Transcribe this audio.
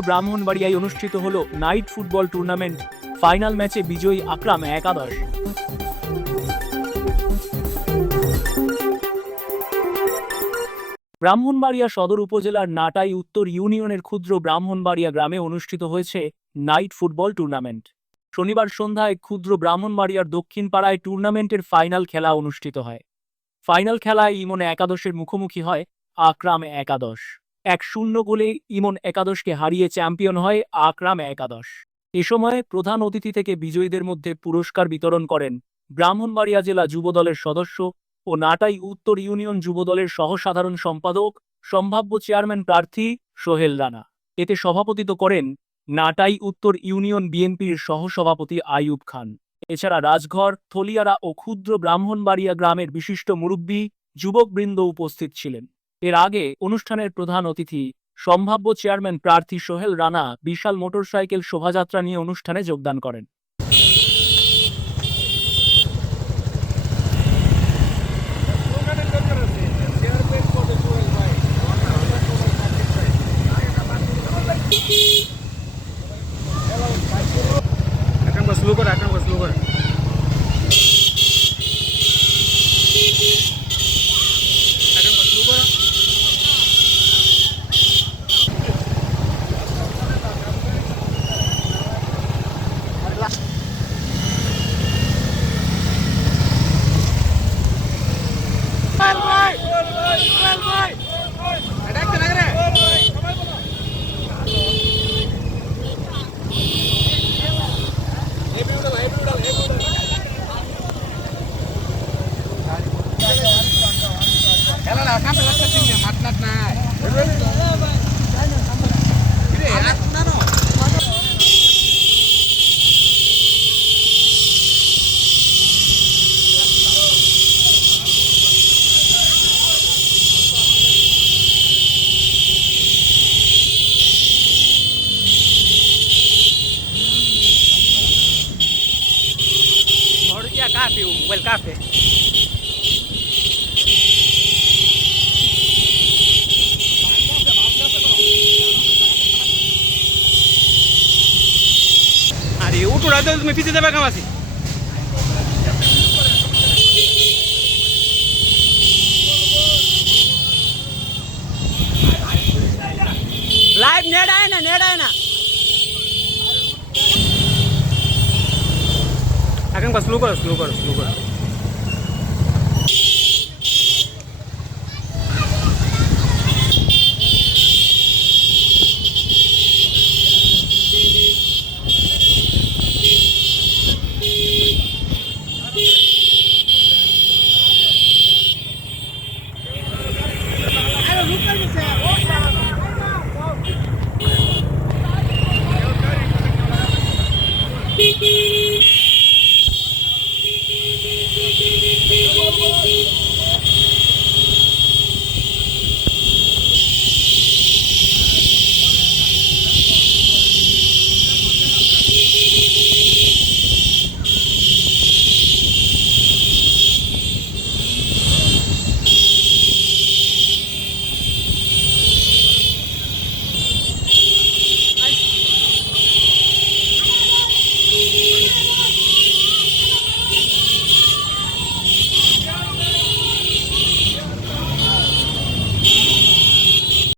ব্রাহ্মণবাড়িয়ায় অনুষ্ঠিত হল night football tournament. Final ম্যাচে বিজয়ী আকরাম একাদশ। ব্রাহ্মণবাড়িয়া সদর উপজেলার নাটাই উত্তর ইউনিয়নের ক্ষুদ্র ব্রাহ্মণবাড়িয়া গ্রামে অনুষ্ঠিত হয়েছে নাইট ফুটবল টুর্নামেন্ট। শনিবার সন্ধ্যায় ক্ষুদ্র ব্রাহ্মণবাড়িয়ার দক্ষিণ পাড়ায় টুর্নামেন্টের ফাইনাল খেলা অনুষ্ঠিত হয়। ফাইনাল খেলায় ইমন একাদশের মুখোমুখি হয় আকরাম একাদশ। এক শূন্য গোলে ইমন একাদশকে হারিয়ে চ্যাম্পিয়ন হয় আকরাম একাদশ। এ সময় প্রধান অতিথি থেকে বিজয়ীদের মধ্যে পুরস্কার বিতরণ করেন ব্রাহ্মণবাড়িয়া জেলা যুবদলের সদস্য ও নাটাই উত্তর ইউনিয়ন যুবদলের সহসাধারণ সম্পাদক, সম্ভাব্য চেয়ারম্যান প্রার্থী সোহেল রানা। এতে সভাপতিত্ব করেন নাটাই উত্তর ইউনিয়ন বিএনপির সহসভাপতি আইয়ুব খান। এছাড়া রাজঘর, থলিয়ারা ও ক্ষুদ্র ব্রাহ্মণবাড়িয়া গ্রামের বিশিষ্ট মুরব্বী, যুবকবৃন্দ উপস্থিত ছিলেন। এর আগে অনুষ্ঠানের প্রধান অতিথি, সম্ভাব্য চেয়ারম্যান প্রার্থী সোহেল রানা বিশাল মোটরসাইকেল শোভাযাত্রা নিয়ে অনুষ্ঠানে যোগদান করেন। Mordia café, un buen café. আরে উঠো রাতে তুমি পিছিয়ে যাবে কামাসি লাইভ নেট আয় না নেট আয় না Train પર સ્લો કરો સ્લો કરો સ્લો કરો.